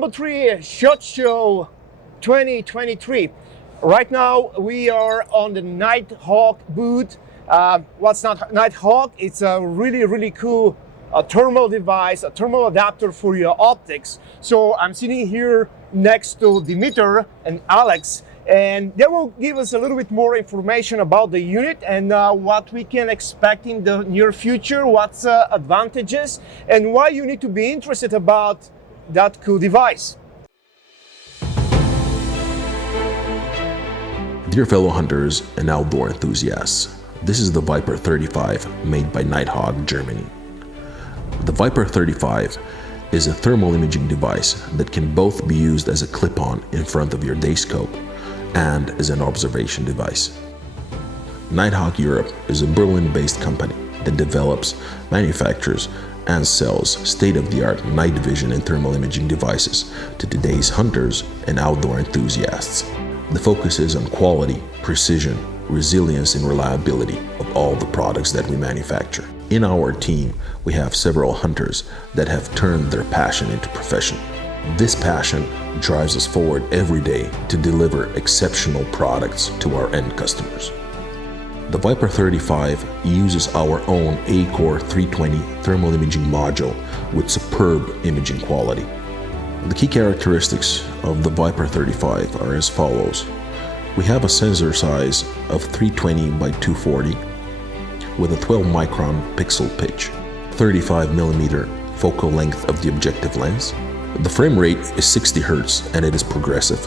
Number 3, SHOT Show 2023. Right now we are on the NITEHOG booth. What's not NITEHOG? It's a really cool thermal device, a thermal adapter for your optics. So I'm sitting here next to Dimitar and Alex, and they will give us a little bit more information about the unit and what we can expect in the near future, what's advantages, and why you need to be interested about that cool device. Dear fellow hunters and outdoor enthusiasts, this is the Viper 35 made by NITEHOG, Germany. The Viper 35 is a thermal imaging device that can both be used as a clip-on in front of your day scope and as an observation device. NITEHOG Europe is a Berlin-based company that develops, manufactures, and sells state-of-the-art night vision and thermal imaging devices to today's hunters and outdoor enthusiasts. The focus is on quality, precision, resilience, and reliability of all the products that we manufacture. In our team, we have several hunters that have turned their passion into profession. This passion drives us forward every day to deliver exceptional products to our end customers. The Viper 35 uses our own A-Core 320 thermal imaging module with superb imaging quality. The key characteristics of the Viper 35 are as follows. We have a sensor size of 320 by 240 with a 12 micron pixel pitch, 35mm focal length of the objective lens. The frame rate is 60 Hz and it is progressive.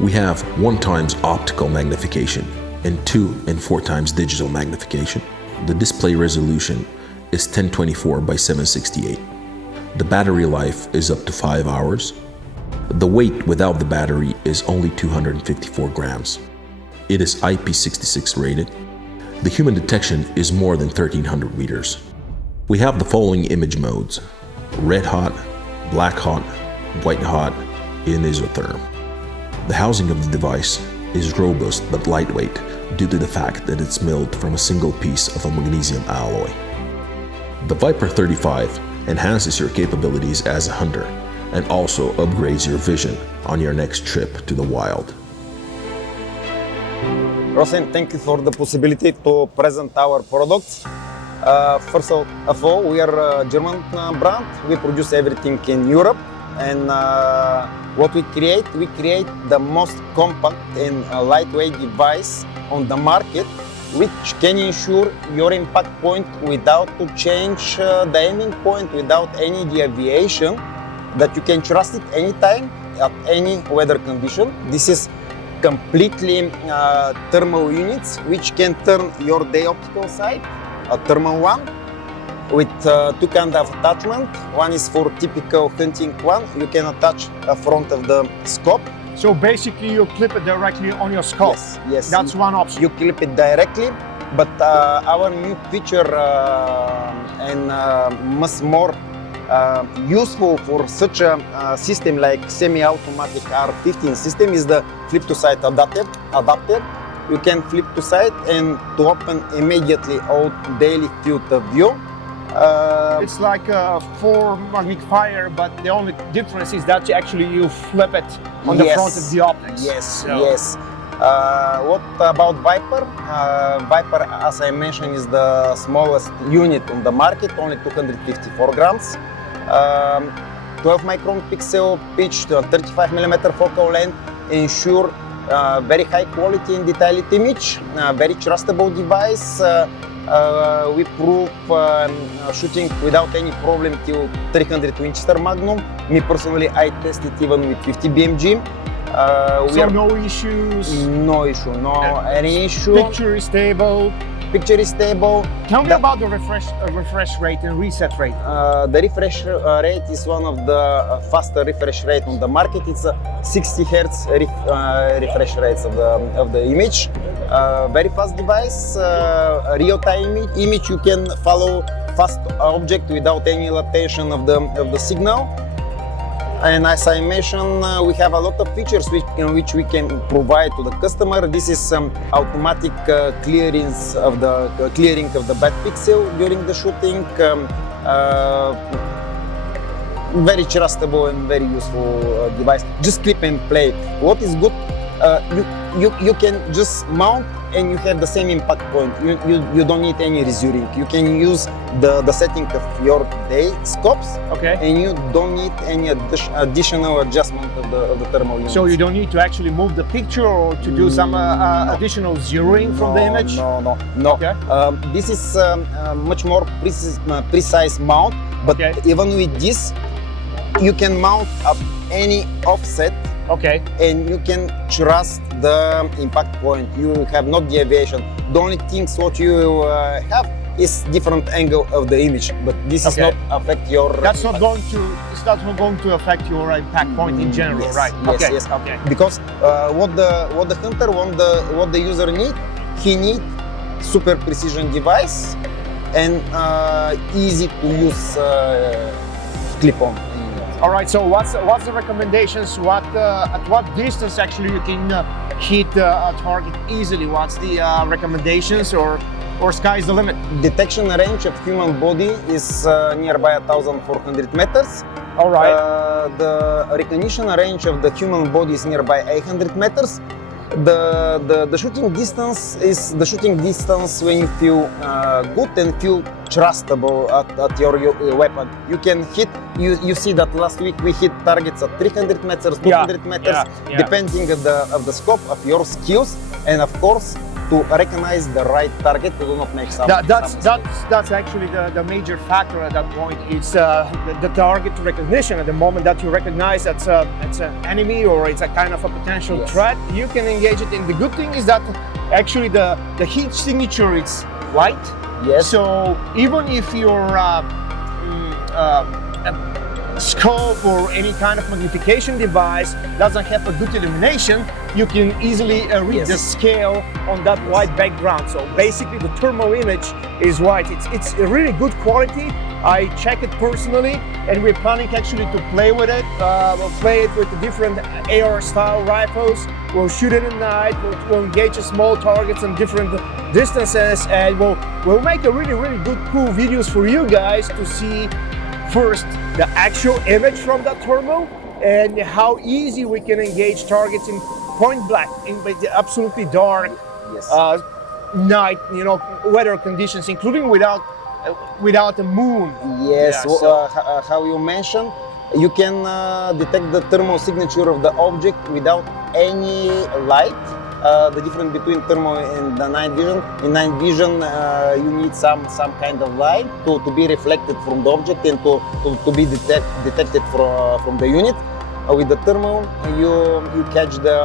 We have 1x optical magnification and 2 and 4x digital magnification. The display resolution is 1024 by 768. The battery life is up to 5 hours. The weight without the battery is only 254 grams. It is IP66 rated. The human detection is more than 1300 meters. We have the following image modes: red hot, black hot, white hot, and isotherm. The housing of the device is robust but lightweight due to the fact that it's milled from a single piece of a magnesium alloy. The Viper 35 enhances your capabilities as a hunter and also upgrades your vision on your next trip to the wild. Rosen, thank you for the possibility to present our products. First of all, we are a German brand. We produce everything in Europe, and what we create the most compact and lightweight device on the market, which can ensure your impact point without to change the aiming point, without any deviation, that you can trust it anytime, at any weather condition. This is completely thermal units, which can turn your day optical sight, a thermal one, with two kinds of attachment. One is for typical hunting one. You can attach a front of the scope. So basically you clip it directly on your scope. Yes. That's one option. You clip it directly, but our new feature and much more useful for such a system like semi-automatic R15 system is the flip-to-sight adapter. You can flip to sight and to open immediately all daily field of view. It's like a 4 magnifier, but the only difference is that you flip it on the front of the optics. Yes. What about Viper? Viper, as I mentioned, is the smallest unit on the market, only 254 grams. 12 micron pixel pitch, 35mm focal length, ensure very high quality and detailed image, very trustable device. We prove shooting without any problem till 300 Winchester Magnum. Me personally, I tested even with 50 BMG. So no issues? No issue, any issue. Picture is stable? Picture is stable. Tell me about the refresh rate and reset rate. The refresh rate is one of the faster refresh rate on the market. It's a 60 Hz refresh rates of the image. Very fast device, real-time image. You can follow fast object without any latency of the signal. And as I mentioned, we have a lot of features which we can provide to the customer. This is automatic clearing of the bad pixel during the shooting, very trustable and very useful device. Just clip and play. What is good, you can just mount and you have the same impact point. You don't need any resuring. You can use the setting of your day scopes, Okay. and you don't need any additional adjustment of the thermal units. So you don't need to actually move the picture or to do some No. additional zeroing from the image? No. Okay. This is much more precise mount, but Okay. even with this, you can mount up any offset Okay. and you can trust the impact point. You have no deviation. The only things what you have is different angle of the image, but this is Okay. not affect your. It's not going to affect your impact point in general, Yes, right? yes, Okay. yes. Okay. Because what the hunter what the user need, he need super precision device and easy to use clip on. All right. So what's the recommendations? At what distance actually you can hit a target easily? What's the recommendations, or sky's the limit? Detection range of human body is nearby 1,400 meters. All right. The recognition range of the human body is nearby 800 meters. The shooting distance is the shooting distance when you feel good and feel trustable at your weapon. You can hit. You see that last week we hit targets at 300 meters, 200 meters, yeah. depending of the scope of your skills, and of course to recognize the right target to do not make some. That's actually the major factor at that point. It's the target recognition. At the moment that you recognize it's an enemy or it's a kind of a potential Yes. threat, you can engage it. And the good thing is that actually the heat signature is white. Yes. So even if your scope or any kind of magnification device doesn't have a good illumination, you can easily read Yes. the scale on that white background. So basically the thermal image is white. It's a really good quality. I check it personally and we're planning actually to play with it. We'll play it with the different AR style rifles. We'll shoot it at night. We'll engage small targets on different distances, and we'll make a really good cool videos for you guys to see first the actual image from that thermal and how easy we can engage targets in point blank in the absolutely dark Yes. night, weather conditions, including without the moon. Yes, Yeah, so- how you mentioned, you can detect the thermal signature of the object without any light. The difference between thermal and the night vision. In night vision, you need some kind of light to be reflected from the object and to be detected from the unit. With the thermal, you catch the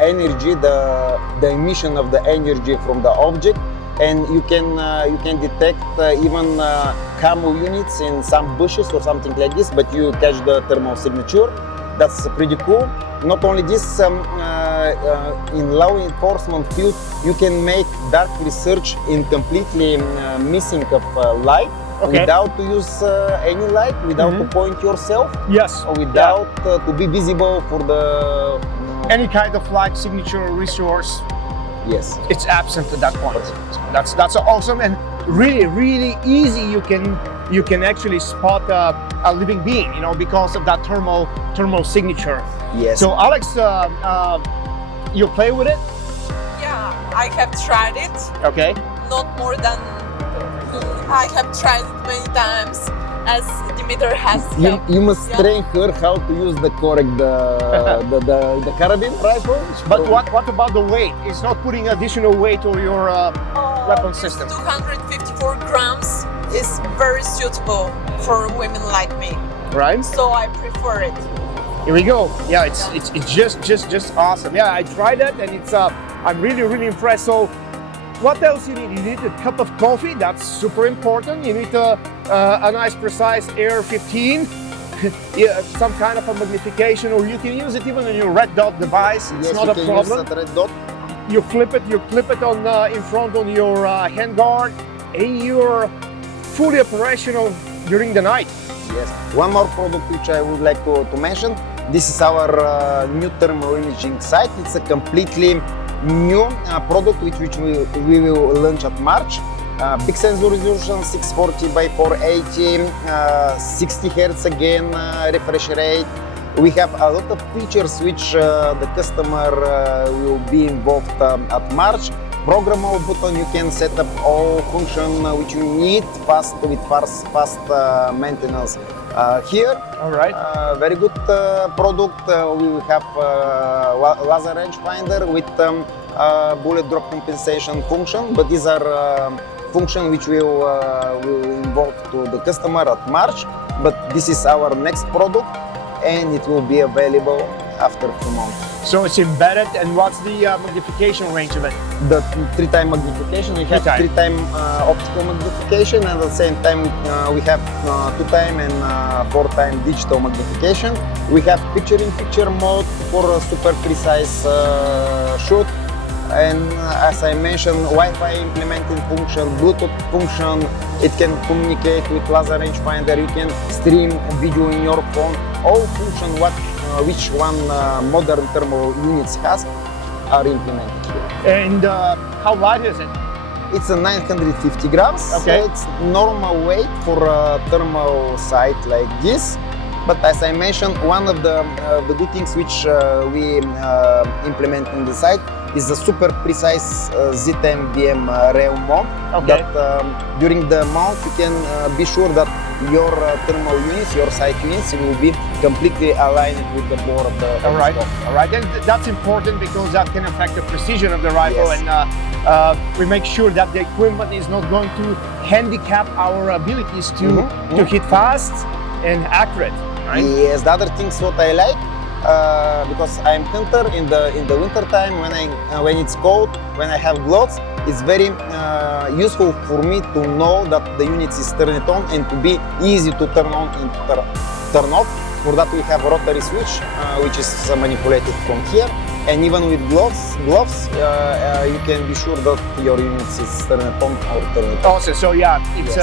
energy, the emission of the energy from the object, and you can detect even camo units in some bushes or something like this, but you catch the thermal signature. That's pretty cool. Not only this, in law enforcement field, you can make dark research in completely missing of light, Okay. without to use any light, without to point yourself, Yes. or without to be visible for the. Any kind of light signature resource, Yes. it's absent at that point. That's awesome and really easy. You can actually spot a living being, because of that thermal signature. Yes. So Alex, you play with it? Yeah, I have tried it. Okay. Not more than I have tried it many times, as Dimitar has. You must Yeah. train her how to use the correct the carabine rifle. But what about the weight? It's not putting additional weight on your weapon system. 254 grams is very suitable for women like me, Right? so I prefer it. Here we go. Yeah, it's just awesome. Yeah, I tried it and it's I'm really impressed. So what else you need? You need a cup of coffee. That's super important. You need a nice precise AR-15. Yeah, some kind of a magnification, or you can use it even on your red dot device. It's Yes, not you a can problem. use that red dot. You clip it on in front on your handguard, and you're fully operational during the night. Yes. One more product which I would like to mention. This is our new thermal imaging site. It's a completely new product which we will launch at March. Big sensor resolution, 640 by 480, 60 Hz again refresh rate. We have a lot of features which the customer will be involved at March. Programmable button, you can set up all function which you need fast with fast maintenance here. All right. Very good product. We will have laser rangefinder with bullet drop compensation function, but these are function which will involve to the customer at March. But this is our next product, and it will be available after 2 months. So it's embedded, and what's the magnification range of it? The 3-time magnification, we have 3-time optical magnification, and at the same time we have 2-time and 4-time digital magnification. We have picture-in-picture mode for a super precise shoot, and as I mentioned, Wi-Fi implementing function, Bluetooth function. It can communicate with laser rangefinder. You can stream video in your phone. All function which one modern thermal units has are implemented here. And how light is it? It's a 950 grams. Okay. So it's normal weight for a thermal sight like this. But as I mentioned, one of the good things which we implement in the site is the super precise ZMBM rail mount. Okay. That during the mount you can be sure that your thermal units, your sight units will be completely aligned with the bore of the All right. scope. All right. And that's important because that can affect the precision of the rifle, Yes. and we make sure that the equipment is not going to handicap our abilities to hit fast and accurate. Right? Yes, the other things what I like, because I'm hunter in the winter time when it's cold, when I have gloves, it's very useful for me to know that the unit is turned on and to be easy to turn on and to turn off. For that we have a rotary switch, which is manipulated from here. And even with gloves, you can be sure that your unit is turned on or turned off. Also, so yeah, it's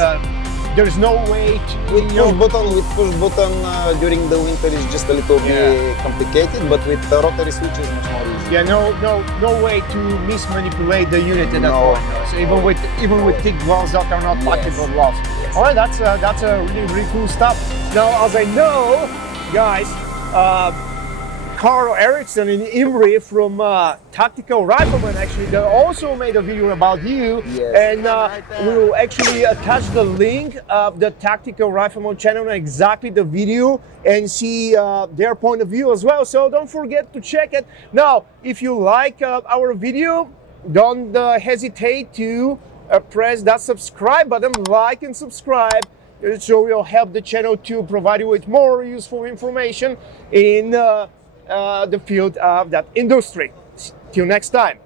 there's no way to With push button during the winter is just a little bit complicated, but with the rotary switch is much more easy. yeah, no way to mismanipulate the unit at that No. point. So even with thick gloves that are not tactical gloves. Yes. All right, that's a really cool stuff. Now, as I know, guys, Carl Eriksson and Imre from Tactical Rifleman actually they also made a video about you, Yes. and we will actually attach the link of the Tactical Rifleman channel and exactly the video and see their point of view as well. So don't forget to check it. Now, if you like our video, don't hesitate to press that subscribe button, like and subscribe. So we'll help the channel to provide you with more useful information in the field of that industry. Till next time.